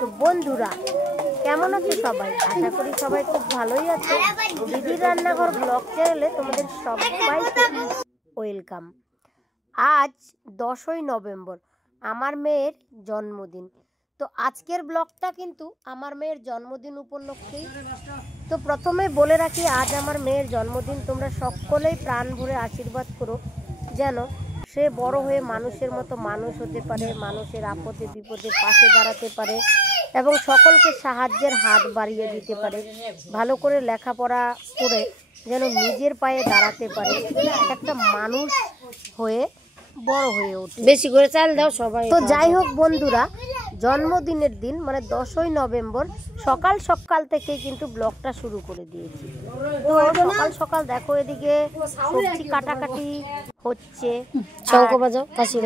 তো বন্ধুরা কেমন আছো সবাই? আশা করি সবাই খুব ভালোই আছে। দিদির রান্নাঘর ব্লগ চ্যানেলে তোমাদের সবাইকে ওয়েলকাম। আজ 10ই নভেম্বর আমার মেয়ের জন্মদিন। তো আজকের ব্লগটা কিন্তু আমার মেয়ের জন্মদিন উপলক্ষেই। তো প্রথমে বলে রাখি, আজ আমার মেয়ের জন্মদিন। তোমরা সকলেই প্রাণ ভরে আশীর্বাদ করো যেন সে বড় হয়ে মানুষের মতো মানুষ হতে পারে, মানুষের আপদে বিপদে পাশে দাঁড়াতে পারে এবং সকলকে সাহায্যের হাত বাড়িয়ে দিতে পারে। ভালো করে লেখাপড়া করে যেন নিজের পায়ে দাঁড়াতে পারে, একটা মানুষ হয়ে বড় হয়ে ওঠে। বেশি করে চাল দাও সবাই। তো যাই হোক বন্ধুরা, জন্মদিনের দিন মানে 10ই নভেম্বর সকাল সকাল থেকে কিন্তু ব্লগটা শুরু করে দিয়েছি। তো সকাল সকাল দেখো এদিকে সবজি কাটাকাটি হচ্ছে।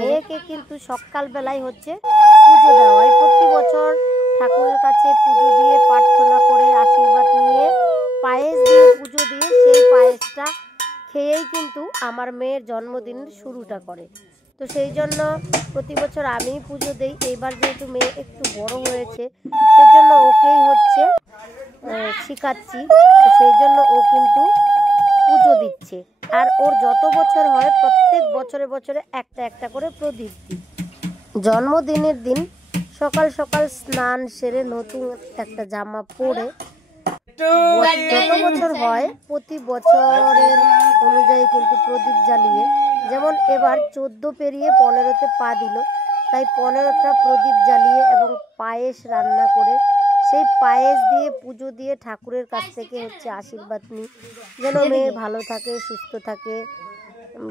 মেয়েকে কিন্তু সকালবেলায় হচ্ছে পুজো দেওয়া হয়। প্রতি বছর ঠাকুরের কাছে পুজো দিয়ে প্রার্থনা করে আশীর্বাদ নিয়ে পায়েস দিয়ে পুজো দিয়ে সেই পায়েসটা খেয়েই কিন্তু আমার মেয়ের জন্মদিনের শুরুটা করে। তো সেই জন্য প্রতি বছর আমি পুজো দিই। এইবার যেহেতু মেয়ে একটু বড় হয়েছে সেজন্য ওকেই হচ্ছে শেখাচ্ছি। তো সেই জন্য ও কিন্তু পুজো দিচ্ছে। আর ওর যত বছর হয় প্রত্যেক বছরে বছরে একটা একটা করে প্রদীপ দিই। জন্মদিনের দিন সকাল সকাল স্নান সেরে নতুন একটা জামা পরে যত বছর হয় প্রতি বছরের অনুযায়ী কিন্তু প্রদীপ জ্বালিয়ে, যেমন এবার 14 পেরিয়ে 15তে পা দিল, তাই 15টা প্রদীপ জ্বালিয়ে এবং পায়েস রান্না করে সেই পায়েস দিয়ে পুজো দিয়ে ঠাকুরের কাছ থেকে হচ্ছে আশীর্বাদ নিই যেন মেয়ে ভালো থাকে, সুস্থ থাকে।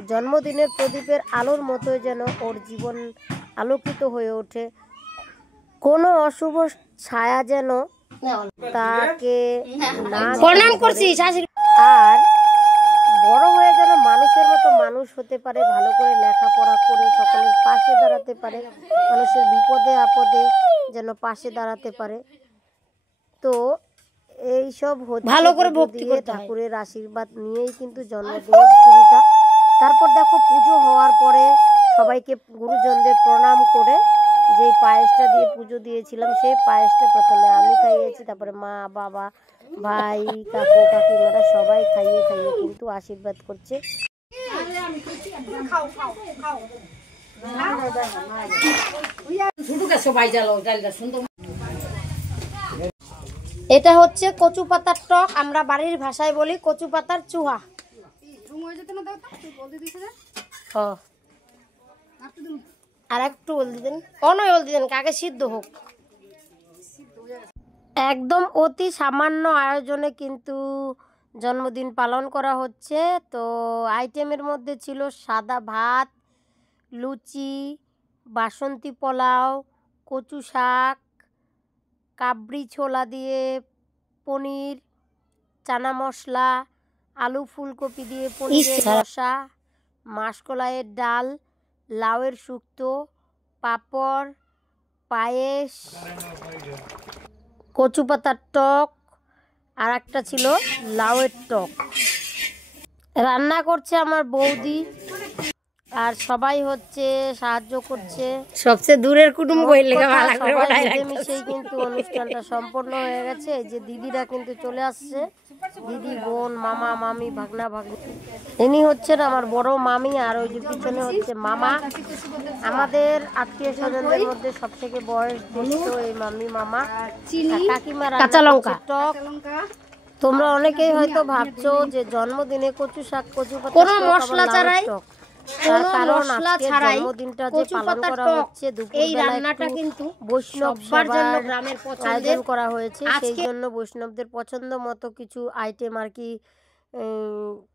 জন্মদিনের প্রদীপের আলোর মতোই যেন ওর জীবন আলোকিত হয়ে ওঠে, কোনো অশুভ ছায়া যেন তাকে না প্রণাম করছি। আর বড় হয়ে যেন মানুষের মতো মানুষ হতে পারে, ভালো করে লেখাপড়া করে সকলের পাশে দাঁড়াতে পারে, মানুষের বিপদে আপদে যেন পাশে দাঁড়াতে পারে। তো এইসব হচ্ছে ভালো করে ভক্তি করে ঠাকুরের আশীর্বাদ নিয়েই কিন্তু জন্মদিনের শুরুটা। তারপর দেখো পুজো হওয়ার পরে সবাইকে গুরুজনদের প্রণাম করে যেই পায়েসটা দিয়ে পুজো দিয়েছিলাম সেই পায়েসটা প্রথমে আমি খাইয়েছি, তারপরে মা বাবা ভাই কাকু কাকিমারা সবাই খাইয়ে খাইয়ে কিন্তু আশীর্বাদ করছে। এটা হচ্ছে কচু পাতার টক, আমরা বাড়ির ভাষায় বলি কচু পাতার চুহা। আর একটু হলদি দেন, অনয় হলদি দেন, আগে সিদ্ধ হোক। একদম অতি সামান্য আয়োজনে কিন্তু জন্মদিন পালন করা হচ্ছে। তো আইটেমের মধ্যে ছিল সাদা ভাত, লুচি, বাসন্তী পোলাও, কচু শাক, কাবড়ি ছোলা দিয়ে পনির, চানা মশলা, আলু ফুলকপি দিয়ে পনিরের রসা, মাসকলাইয়ের ডাল, লাউয়ের শুক্তো, পাঁপড়, পায়েস, কচু পাতার টক, আর একটা ছিল লাউয়ের টক। রান্না করছে আমার বৌদি আর সবাই হচ্ছে সাহায্য করছে। সবচেয়ে দূরের কুটুম মিশেই কিন্তু অনুষ্ঠানটা সম্পন্ন হয়ে গেছে। এই যে দিদিরা কিন্তু চলে আসছে, দিদি, বোন, মামা, মামি, ভাগনা, ভাগ্নি। ইনি হচ্ছেন আমার বড় মামি আর ওই যে পিছনে হচ্ছে মামা। আমাদের আত্মীয় স্বজনদের মধ্যে সব থেকে বয়স জ্যেষ্ঠ এই মামি মামা। কাকিমা কাঁচা লঙ্কা টক। তোমরা অনেকেই হয়তো ভাবছো যে জন্মদিনে কচু শাক, কচু পাতা, কোনো মশলা ছাড়াই, কোনো মশলা ছাড়াই জন্মদিনটা যে পালন করা হচ্ছে, এই রান্নাটা কিন্তু বৈষ্ণববার জন্য গ্রামের আয়োজন করা হয়েছে। সেই জন্য বৈষ্ণবদের পছন্দ মতো কিছু আইটেম আর কি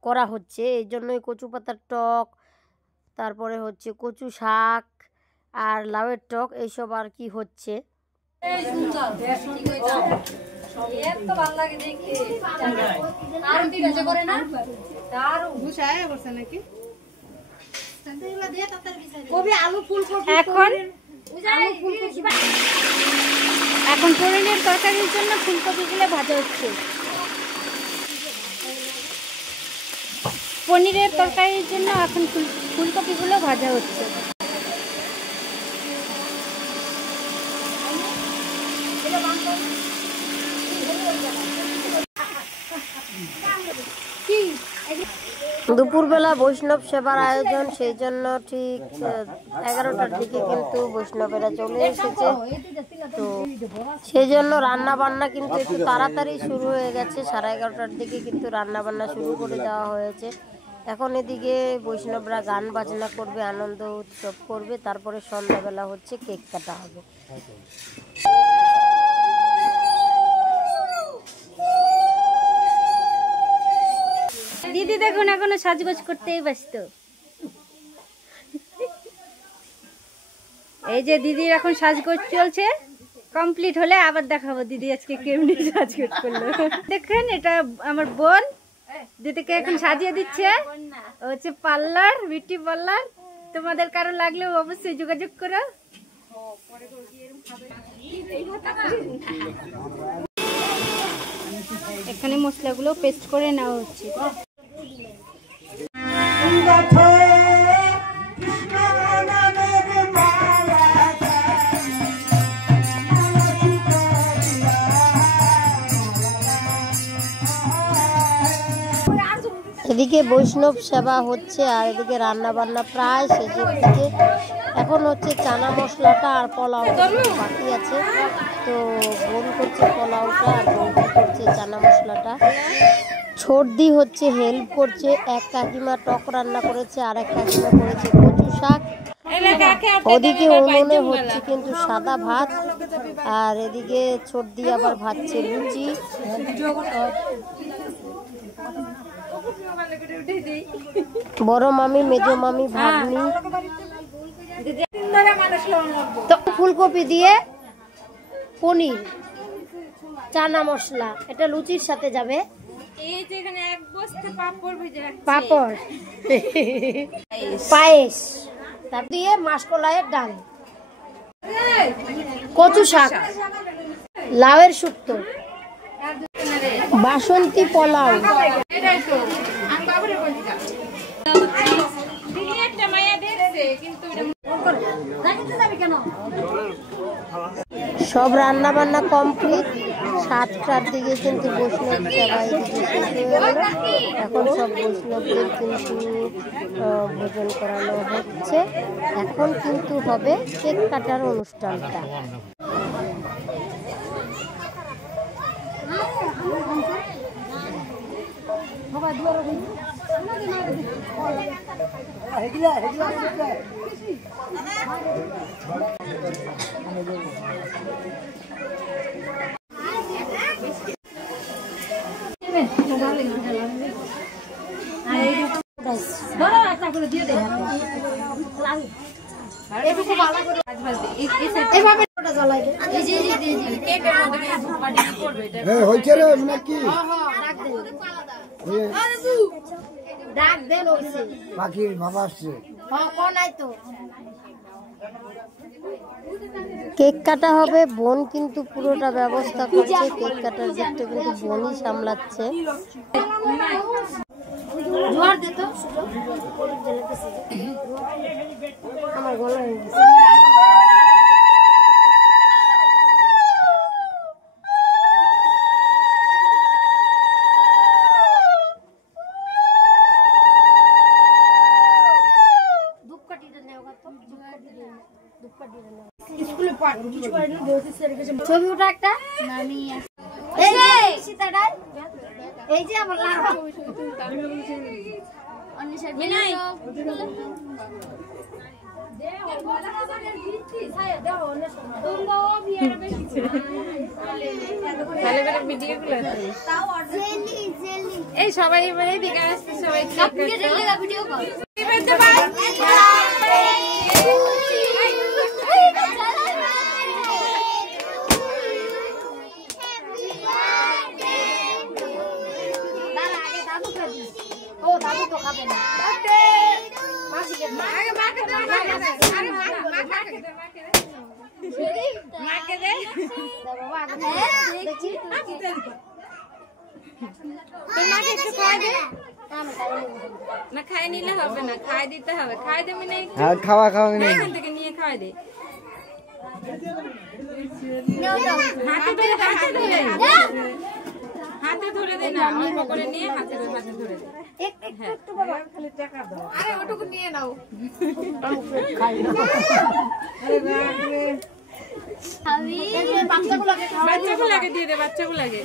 করা হচ্ছে। এই জন্যই কচু পাতার টক, তারপরে হচ্ছে কচু শাক আর লাউয়ের টক এইসব আর কি হচ্ছে। এখন পনিরের তরকারির জন্য ফুলকপিগুলো ভাজা হচ্ছে। পনিরের তরকারির জন্য এখন ফুলকপিগুলো ভাজা হচ্ছে। দুপুরবেলা বৈষ্ণব সেবার আয়োজন, সেই জন্য ঠিক 11টার দিকে কিন্তু বৈষ্ণবেরা চলে এসেছে। তো সেই জন্য রান্না বান্না কিন্তু একটু তাড়াতাড়ি শুরু হয়ে গেছে। 11:30টার দিকে কিন্তু রান্না বান্না শুরু করে দেওয়া হয়েছে। এখন এদিকে বৈষ্ণবরা গান বাজনা করবে, আনন্দ উৎসব করবে, তারপরে সন্ধ্যাবেলা হচ্ছে কেক কাটা হবে। দিদি দেখুন এখনো সাজগোজ করতেই ব্যস্ত। এই যে দিদির এখন সাজগোজ চলছে, কমপ্লিট হলে আবার দেখাবো দিদি আজকে কেমনি সাজগোজ করলো। দেখেন এটা আমার বোন দিদিকে এখন সাজিয়ে দিচ্ছে। ও হচ্ছে পার্লার, বিউটি পার্লার। তোমাদের কারো লাগলে অবশ্যই যোগাযোগ করো। এখানে মশলাগুলো পেস্ট করে নেওয়া হচ্ছে। এদিকে বৈষ্ণব সেবা হচ্ছে আর এদিকে রান্না বান্না প্রায় শেষের দিকে। এখন হচ্ছে চানা মশলাটা আর পোলাওটা বাকি আছে। তো বোন করছে পোলাওটা আর বৌদি করছে চানা মশলাটা। সর্দি হচ্ছে হেল্প করছে। এক কাকিমা টক রান্না করেছে আর এক কাকিমা করেছে কচু শাক। ওদিকে উনুনে হচ্ছে কিন্তু সাদা ভাত, আর এদিকে সর্দি আবার ভাজছে লুচি। বড় মামি, মেজ মামি, ভাগ্নি। তো ফুলকপি দিয়ে পনির, চানা মশলা, এটা লুচির সাথে যাবে। পাপড়, পায়েস, তার দিয়ে মাসকলাইয়ের ডাল, কচু শাক, লাউয়ের শুক্তো, বাসন্তী পোলাও। সব রান্না বান্না কমপ্লিট। 7টার দিকে কিন্তু বৈষ্ণব সেবা এদিকে শেষ হয়ে গেল। এখন সব বৈষ্ণবদের কিন্তু ভোজন করানো হচ্ছে। এখন কিন্তু হবে কেক কাটার অনুষ্ঠানটা। কেক কাটা হবে, বোন কিন্তু পুরোটা ব্যবস্থা করছে। কেক কাটার দিকটা কিন্তু বোনই সামলাচ্ছে। আমার গলা হয়ে গেছে। ছবি ওটা একটা এই যে আমার এই সবাই এবারে দিকে আসতে সবাই ভিডিও কল না খাই নিলে হবে না, খাই দিতে হবে। খাই দেবে না, খাওয়া এখান থেকে নিয়ে খাওয়াই দে। হাতে ধরে দে না, অল্প করে নিয়ে হাতে ধরে দে। একটু বাবা খালি টাকা দাও। আরে ওটুকু নিয়ে নাও। বাচ্চাগুলোকে দিয়ে দে, বাচ্চাগুলোকে।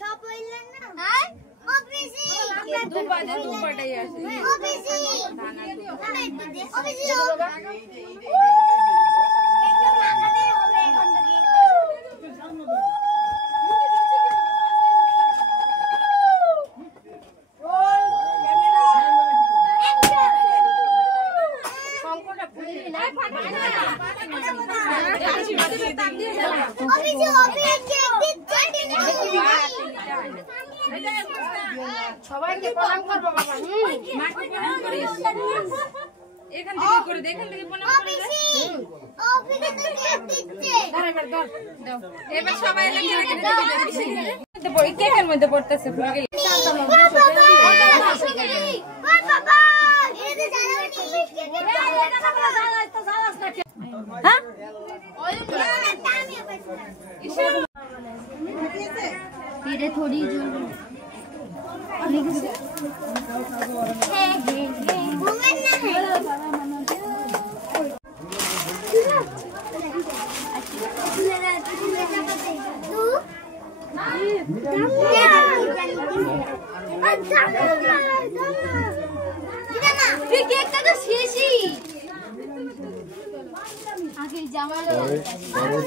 সবাই করবো সবাইকে প্রণাম করবো বাবা। মাকে প্রণাম করিস। এখান থেকে করে দে, এখান থেকে প্রণাম করে দে। এবার সবাই কেকের মধ্যে পড়তেছে थोड़ी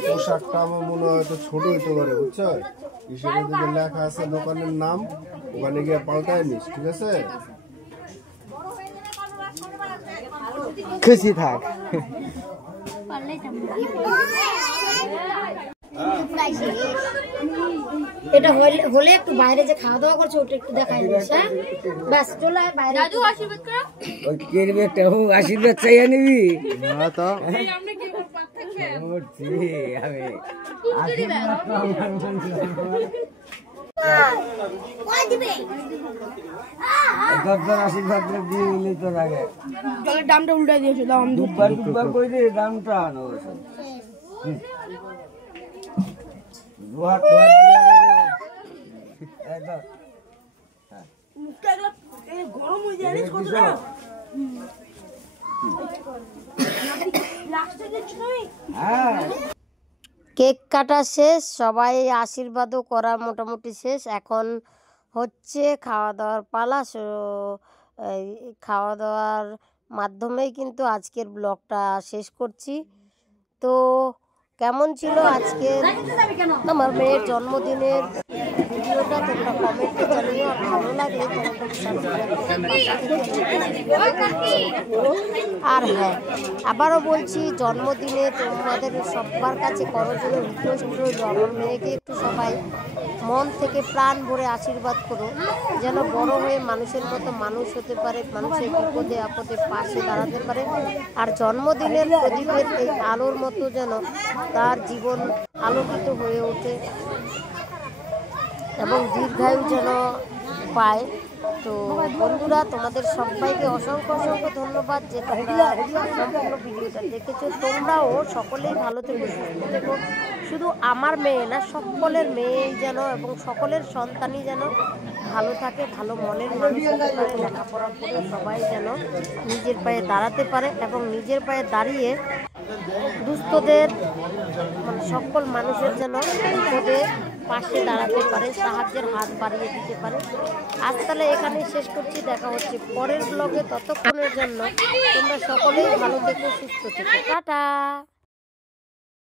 পোশাকটা আমার মনে হয় তো ছোট হইতে পারে, বুঝছো? হিসেবে যদি লেখা আছে দোকানের নাম, ওখানে গিয়ে পাল্টায় নিস, ঠিক আছে? খুশি থাক। এটা হলে একটু বাইরে যে খাওয়া দাওয়া করছে ওটা একটু দেখাই দিস। হ্যাঁ ব্যাস চলে আয় বাইরে। দাদু আশীর্বাদ করো। ওই কেরবে একটা আশীর্বাদ চাইয়া নিবি না তো আমরা কি পাত থাকবে আমি আশীর্বাদ দিয়ে নিলি তোর আগে দামটা উল্টাই দিয়েছে দাম দুবার কই দে দামটা আনো গরম হয়ে যায় কতটা কেক কাটা শেষ, সবাই আশীর্বাদও করা মোটামুটি শেষ। এখন হচ্ছে খাওয়া দাওয়ার পালা। খাওয়া দাওয়ার মাধ্যমেই কিন্তু আজকের ব্লগটা শেষ করছি। তো কেমন ছিল আজকের আমার মেয়ের জন্মদিনের ভিডিওটা তোমরা কমেন্টে জানিও, আর ভালো লাগলে আর হ্যাঁ আবারও বলছি, জন্মদিনে তোমাদের সবার কাছে করজোড়ে রিকোয়েস্ট রইল, আমার মেয়েকে একটু সবাই মন থেকে প্রাণ ভরে আশীর্বাদ করো, যেন বড় হয়ে মানুষের মতো মানুষ হতে পারে, মানুষের বিপদে আপদে পাশে দাঁড়াতে পারে, আর জন্মদিনের প্রদীপের এই আলোর মতো যেন তার জীবন আলোকিত হয়ে ওঠে এবং দীর্ঘায়ু যেন পায়। তো বন্ধুরা, তোমাদের সবাইকে অসংখ্য অসংখ্য ধন্যবাদ যে তোমরা সম্পূর্ণ ভিডিওটা দেখেছো। তোমরাও সকলেই ভালো থেকো, সুস্থ থেকো। শুধু আমার মেয়ে না, সকলের মেয়েই যেন এবং সকলের সন্তানই যেন ভালো থাকে, ভালো মনের মানুষ হতে পারে, লেখাপড়া করে সবাই যেন নিজের পায়ে দাঁড়াতে পারে এবং নিজের পায়ে দাঁড়িয়ে দুস্থদের মানে সকল মানুষের যেন বিপদে পাশে দাঁড়াতে পারে, সাহায্যের হাত বাড়িয়ে দিতে পারে। আজ তাহলে এখানেই শেষ করছি, দেখা হচ্ছে পরের ব্লগে। ততক্ষণের জন্য তোমরা সকলেই ভালো থেকো, সুস্থ থেকো, টাটা।